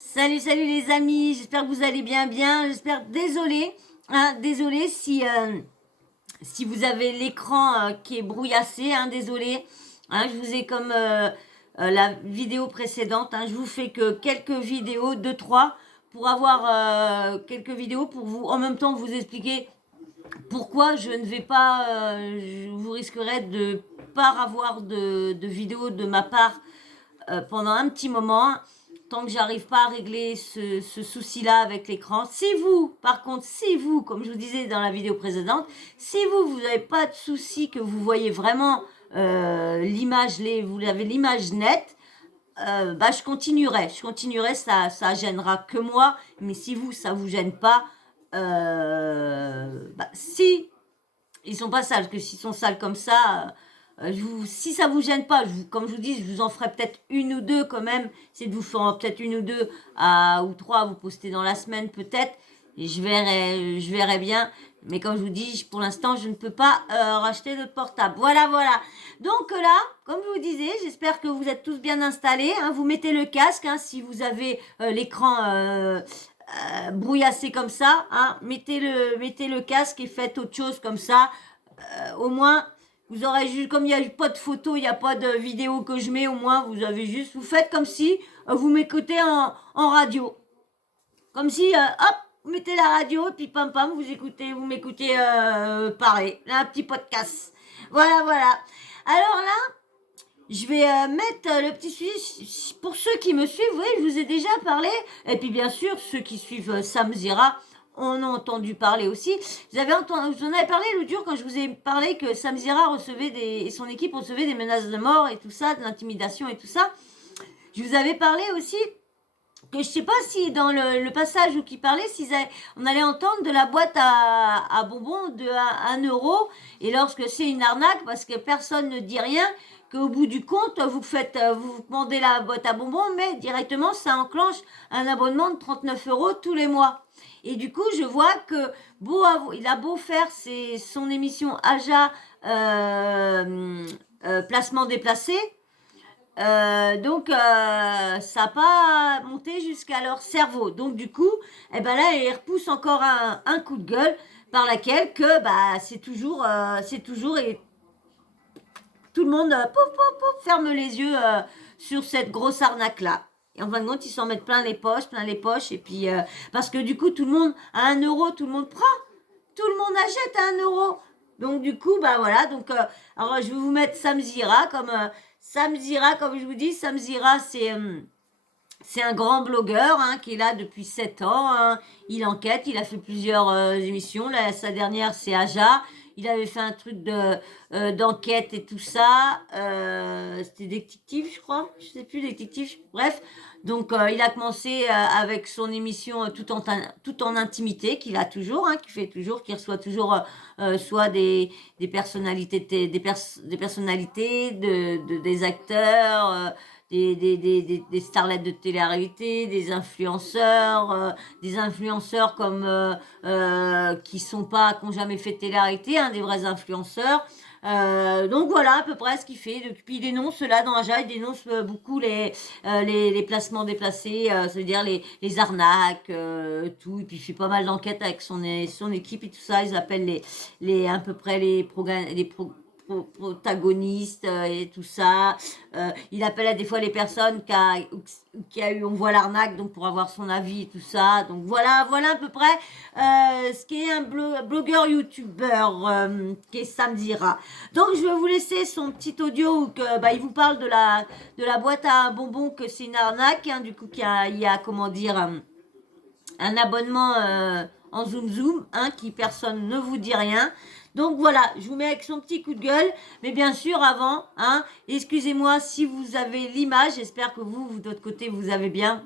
Salut, salut les amis, j'espère que vous allez bien, désolé si vous avez l'écran qui est brouillassé, désolé, je vous ai comme la vidéo précédente, je vous fais que quelques vidéos, deux, trois, pour avoir quelques vidéos pour vous, en même temps vous expliquer pourquoi je ne vais pas, vous risquerez de pas avoir de vidéos de ma part pendant un petit moment, tant que j'arrive pas à régler ce souci-là avec l'écran. Si vous, par contre, si vous, comme je vous disais dans la vidéo précédente, si vous n'avez pas de souci, que vous voyez vraiment l'image, vous avez l'image nette, je continuerai, ça gênera que moi, mais si vous, ça vous gêne pas, si ils sont pas sales, parce que s'ils sont sales comme ça, si ça vous gêne pas, comme je vous dis, je vous en ferai peut-être une ou deux quand même. C'est de vous faire peut-être une ou deux ou trois à vous poster dans la semaine peut-être. Et je verrai bien. Mais comme je vous dis, pour l'instant, je ne peux pas racheter de portable. Voilà, voilà. Donc là, comme je vous disais, j'espère que vous êtes tous bien installés. Vous mettez le casque si vous avez l'écran brouillassé comme ça. Mettez le casque et faites autre chose comme ça. Au moins, vous aurez juste, comme il n'y a pas de photo, il n'y a pas de vidéo que je mets, au moins, vous faites comme si vous m'écoutez en radio. Comme si, hop, vous mettez la radio, et puis pam pam, vous m'écoutez pareil, un petit podcast. Voilà, voilà. Alors là, je vais mettre le petit suivi pour ceux qui me suivent. Vous voyez, je vous ai déjà parlé. Et puis bien sûr, ceux qui suivent Sam Zira en ont entendu parler aussi. Je vous en avais parlé l'autre jour quand je vous ai parlé que Sam Zira et son équipe recevaient des menaces de mort et tout ça, de l'intimidation et tout ça. Je vous avais parlé aussi que je sais pas si dans le passage où il parlait, on allait entendre de la boîte à bonbons de 1 euro. Et lorsque c'est une arnaque, parce que personne ne dit rien, qu'au bout du compte, vous demandez la boîte à bonbons, mais directement, ça enclenche un abonnement de 39 euros tous les mois. Et du coup, je vois que il a beau faire son émission Aja placement déplacé, ça n'a pas monté jusqu'à leur cerveau. Donc du coup, là, ils repoussent encore un coup de gueule par laquelle que c'est toujours et tout le monde pouf, pouf, pouf, ferme les yeux sur cette grosse arnaque là. Et en fin de compte, ils s'en mettent plein les poches. Et puis, parce que du coup, tout le monde, à 1 euro, tout le monde prend. Tout le monde achète à 1 euro. Donc, du coup, voilà. Donc, alors, je vais vous mettre Sam Zira comme je vous dis. Sam Zira, c'est un grand blogueur qui est là depuis 7 ans. Il enquête, il a fait plusieurs émissions. Là, sa dernière, c'est Aja. Il avait fait un truc d'enquête et tout ça. C'était détective, je crois. Je sais plus, détective. Bref. Donc, il a commencé avec son émission tout en intimité, qu'il a toujours, qu'il fait toujours, qu'il reçoit toujours soit des personnalités, des personnalités, des acteurs. Des starlettes de télé-réalité, des influenceurs comme qui n'ont jamais fait de télé-réalité, des vrais influenceurs. Donc voilà à peu près ce qu'il fait. Puis il dénonce là dans Aja, il dénonce beaucoup les placements déplacés, ça veut dire les arnaques, tout. Et puis il fait pas mal d'enquêtes avec son équipe et tout ça. Ils appellent à peu près les protagonistes et tout ça. Il appelle à des fois les personnes on voit l'arnaque, donc pour avoir son avis et tout ça. Donc voilà à peu près ce qu'est un blogueur youtubeur qui est Sam Zira. Donc je vais vous laisser son petit audio où il vous parle de la boîte à bonbons, que c'est une arnaque, du coup il y a comment dire un abonnement en zoom, qui personne ne vous dit rien. Donc voilà, je vous mets avec son petit coup de gueule. Mais bien sûr, avant, excusez-moi si vous avez l'image. J'espère que vous de votre côté, vous avez bien.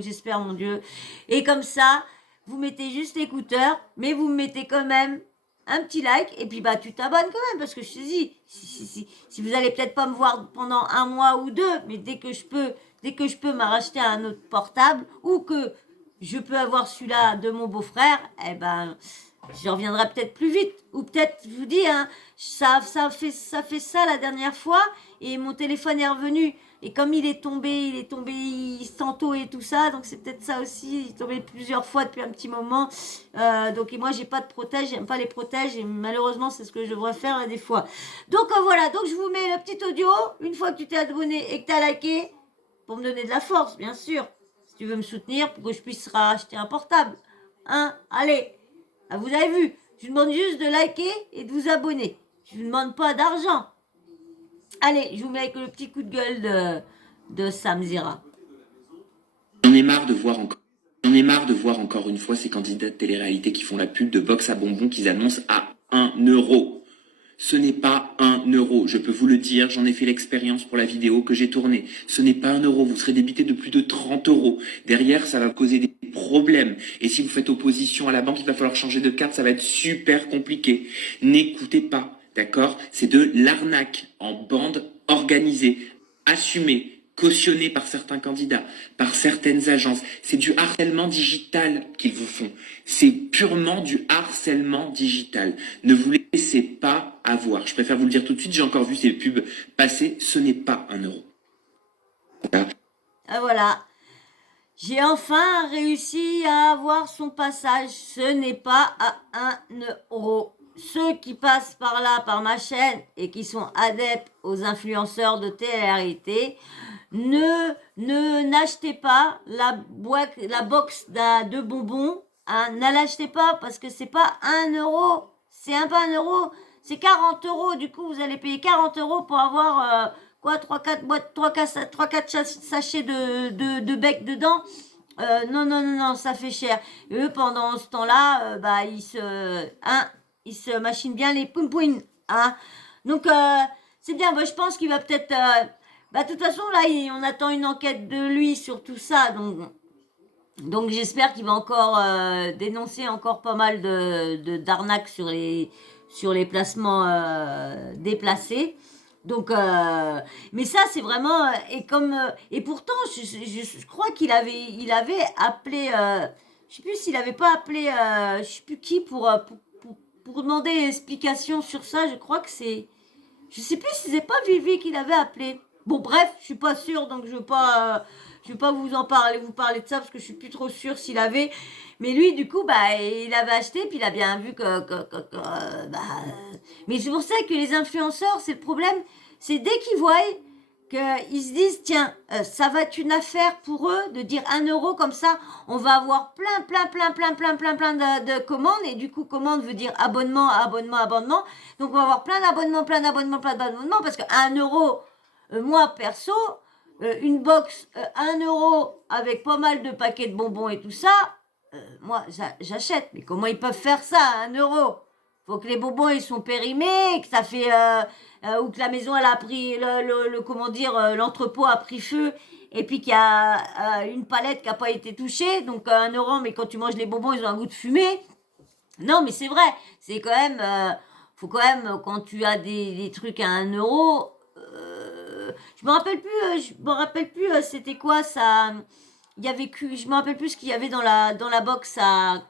J'espère, mon Dieu. Et comme ça, vous mettez juste l'écouteur, mais vous mettez quand même un petit like. Et puis, tu t'abonnes quand même. Parce que je te dis, si vous allez peut-être pas me voir pendant un mois ou deux, mais dès que je peux m'arracher un autre portable, ou que je peux avoir celui-là de mon beau-frère, je reviendrai peut-être plus vite. Ou peut-être, je vous dis, ça fait ça la dernière fois, et mon téléphone est revenu. Et comme il est tombé tantôt et tout ça, donc c'est peut-être ça aussi. Il est tombé plusieurs fois depuis un petit moment. Donc et moi, j'ai pas de protège, j'aime pas les protèges. Et malheureusement, c'est ce que je devrais faire des fois. Donc voilà, donc je vous mets le petit audio. Une fois que tu t'es abonné et que tu as liké, pour me donner de la force, bien sûr. Si tu veux me soutenir, pour que je puisse racheter un portable. Hein, allez, ah, vous avez vu, je vous demande juste de liker et de vous abonner. Je ne vous demande pas d'argent. Allez, je vous mets avec le petit coup de gueule de Samzira. J'en ai marre de voir encore. J'en ai marre de voir encore une fois ces candidats de télé-réalité qui font la pub de box à bonbons qu'ils annoncent à 1 euro. Ce n'est pas 1 euro, je peux vous le dire, j'en ai fait l'expérience pour la vidéo que j'ai tournée. Ce n'est pas 1 euro, vous serez débité de plus de 30 euros. Derrière, ça va causer des problèmes. Et si vous faites opposition à la banque, il va falloir changer de carte, ça va être super compliqué. N'écoutez pas, d'accord? C'est de l'arnaque en bande organisée, assumée, cautionnée par certains candidats, par certaines agences. C'est du harcèlement digital qu'ils vous font. C'est purement du harcèlement digital. Ne vous laissez pas avoir. Je préfère vous le dire tout de suite, j'ai encore vu ces pubs passer, ce n'est pas 1 euro. Voilà. J'ai enfin réussi à avoir son passage. Ce n'est pas à 1 euro. Ceux qui passent par là, par ma chaîne, et qui sont adeptes aux influenceurs de télé-réalité, n'achetez pas la box de bonbons. Hein, ne l'achetez pas parce que c'est pas 1 euro. C'est pas 1 euro. C'est 40 euros. Du coup, vous allez payer 40 euros pour avoir 3-4 boîtes, 3-4 sachets de bec dedans. Non, ça fait cher. Et eux, pendant ce temps-là, ils se machinent bien les poum-poum. Hein. Donc, c'est bien. Moi, je pense qu'il va peut-être... de toute façon, là, on attend une enquête de lui sur tout ça. Donc j'espère qu'il va encore dénoncer encore pas mal d'arnaques sur les placements déplacés. Donc, mais ça c'est vraiment et pourtant je crois qu'il avait appelé, je sais plus s'il avait pas appelé, je sais plus qui pour demander explication sur ça. Je crois que je sais plus si c'est pas Vivi qu'il avait appelé. Bon bref, je suis pas sûre donc je vais pas vous parler de ça parce que je suis plus trop sûre s'il avait. Mais lui, du coup, il avait acheté, puis il a bien vu mais c'est pour ça que les influenceurs, c'est le problème, c'est dès qu'ils voient qu'ils se disent, tiens, ça va être une affaire pour eux de dire 1 euro comme ça, on va avoir plein de commandes, et du coup, commande veut dire abonnement. Donc, on va avoir plein d'abonnements, parce que 1 euro, moi, perso, une box 1 euro avec pas mal de paquets de bonbons et tout ça, moi j'achète. Mais comment ils peuvent faire ça à 1 euro? Faut que les bonbons ils sont périmés, que ça fait ou que la maison elle a pris l'entrepôt a pris feu et puis qu'il y a une palette qui a pas été touchée, donc 1 euro. Mais quand tu manges les bonbons ils ont un goût de fumée. Non mais c'est vrai, c'est quand même faut quand même quand tu as des trucs à 1 euro. Je me rappelle plus c'était quoi ça. Il y avait je me rappelle plus ce qu'il y avait dans la box à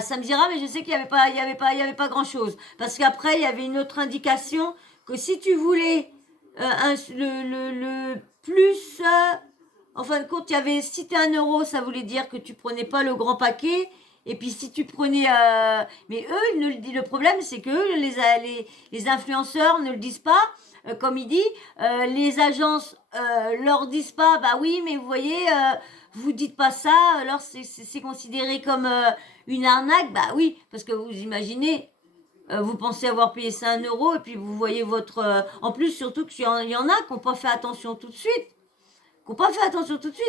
Samzira, mais je sais qu'il y avait pas grand chose parce qu'après il y avait une autre indication que si tu voulais le plus en fin de compte, il y avait si c'était 1 euro, ça voulait dire que tu prenais pas le grand paquet. Et puis si tu prenais... mais eux, le problème, c'est que les influenceurs ne le disent pas. Comme il dit, les agences leur disent pas, bah oui, mais vous voyez, vous dites pas ça, alors c'est considéré comme une arnaque. Bah oui, parce que vous imaginez, vous pensez avoir payé ça 1 euro, et puis vous voyez votre... en plus, surtout qu'il y en a qui n'ont pas fait attention tout de suite.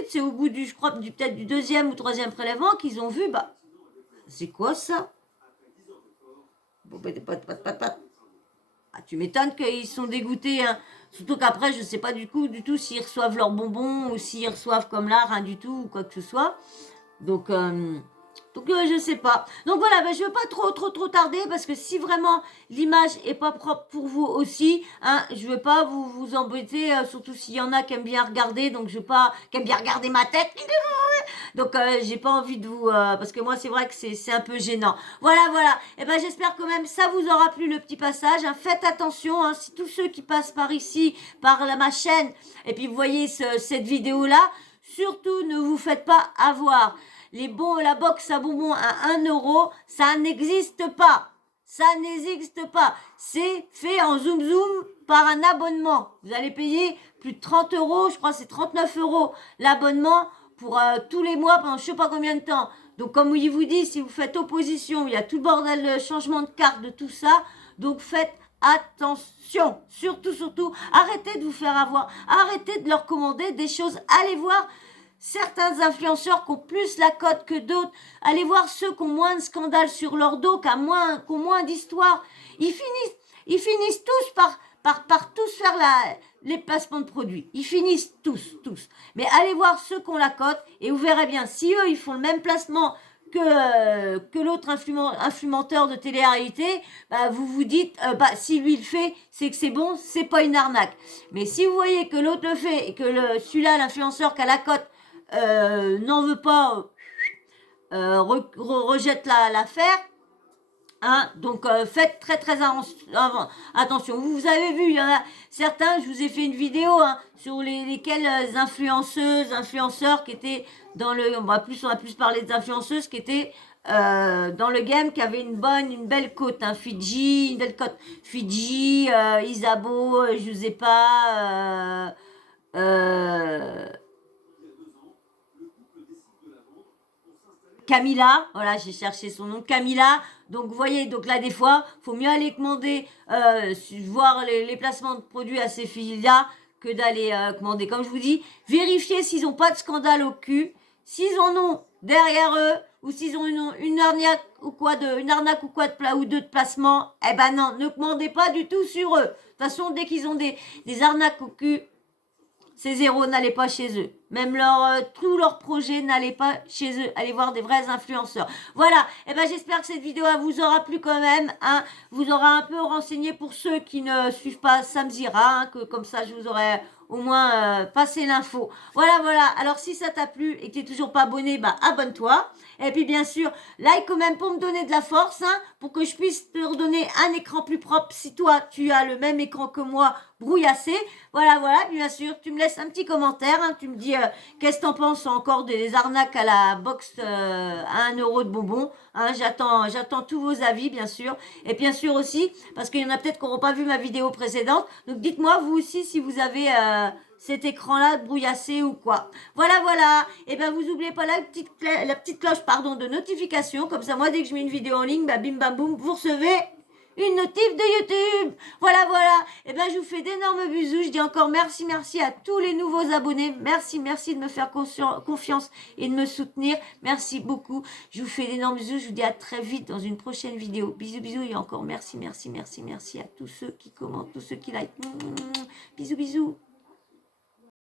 C'est au bout je crois, peut-être du deuxième ou troisième prélèvement qu'ils ont vu, c'est quoi ça? Bon, tu m'étonnes qu'ils sont dégoûtés, hein. Surtout qu'après, je sais pas du tout s'ils reçoivent leurs bonbons ou s'ils reçoivent comme là, rien du tout ou quoi que ce soit. Donc, Donc je sais pas. Donc voilà, ben, je veux pas trop tarder parce que si vraiment l'image est pas propre pour vous aussi, hein, je veux pas vous embêter, surtout s'il y en a qui aiment bien regarder, donc je veux pas qui aiment bien regarder ma tête. Donc j'ai pas envie de vous parce que moi c'est vrai que c'est un peu gênant. Voilà. Et ben j'espère quand même ça vous aura plu le petit passage. Hein. Faites attention, hein, si tous ceux qui passent par ici, par ma chaîne, et puis vous voyez cette vidéo là, surtout ne vous faites pas avoir. La box à bonbons à 1 euro, ça n'existe pas. Ça n'existe pas. C'est fait en zoom par un abonnement. Vous allez payer plus de 30 euros, je crois que c'est 39 euros l'abonnement pour tous les mois pendant je sais pas combien de temps. Donc comme il vous dit, si vous faites opposition, il y a tout le bordel de changement de carte, de tout ça. Donc faites attention. Surtout, arrêtez de vous faire avoir. Arrêtez de leur commander des choses. Allez voir certains influenceurs qui ont plus la cote que d'autres. Allez voir ceux qui ont moins de scandales sur leur dos, qui ont moins d'histoires. Ils finissent tous par tous faire les placements de produits. Ils finissent tous. Mais allez voir ceux qui ont la cote et vous verrez bien, si eux, ils font le même placement que l'autre influenteur de télé-réalité, bah, vous vous dites, si lui le fait, c'est que c'est bon, c'est pas une arnaque. Mais si vous voyez que l'autre le fait et que celui-là, l'influenceur qui a la cote, n'en veut pas, rejette l'affaire, hein, donc faites très attention. Vous avez vu, il y en a certains, je vous ai fait une vidéo hein, sur lesquels influenceurs qui étaient dans le... on a plus parlé des influenceuses qui étaient dans le game, qui avaient une belle cote, hein, Fidji, une belle cote. Fidji, Isabeau, je sais pas... Camilla, voilà, j'ai cherché son nom, Camilla. Donc, vous voyez, donc là, des fois, faut mieux aller commander, voir les placements de produits à ces filles-là que d'aller commander. Comme je vous dis, vérifiez s'ils n'ont pas de scandale au cul, s'ils en ont derrière eux, ou s'ils ont une arnaque ou quoi ou deux de placement. Eh ben non, ne commandez pas du tout sur eux. De toute façon, dès qu'ils ont des arnaques au cul, c'est zéro, n'allez pas chez eux. Même tous leurs projets, n'allez pas chez eux. Allez voir des vrais influenceurs. Voilà. Et ben j'espère que cette vidéo vous aura plu quand même. Hein. Vous aura un peu renseigné pour ceux qui ne suivent pas Samzira. Hein, que comme ça, je vous aurai au moins passé l'info. Voilà. Alors si ça t'a plu et que tu n'es toujours pas abonné, bah abonne-toi. Et puis bien sûr, like quand même pour me donner de la force, hein, pour que je puisse te redonner un écran plus propre si toi tu as le même écran que moi brouillassé. Voilà, bien sûr, tu me laisses un petit commentaire, hein, tu me dis qu'est-ce que t'en penses encore des arnaques à la box à 1 euro de bonbons. Hein, j'attends tous vos avis, bien sûr. Et bien sûr aussi, parce qu'il y en a peut-être qui n'auront pas vu ma vidéo précédente, donc dites-moi vous aussi si vous avez... cet écran-là brouillassé ou quoi. Voilà. Et ben vous oubliez pas la petite cloche de notification. Comme ça, moi, dès que je mets une vidéo en ligne, bim bam boum, vous recevez une notif de YouTube. Voilà. Et ben je vous fais d'énormes bisous. Je dis encore merci à tous les nouveaux abonnés. Merci de me faire confiance et de me soutenir. Merci beaucoup. Je vous fais d'énormes bisous. Je vous dis à très vite dans une prochaine vidéo. Bisous et encore merci à tous ceux qui commentent, tous ceux qui like. Bisous.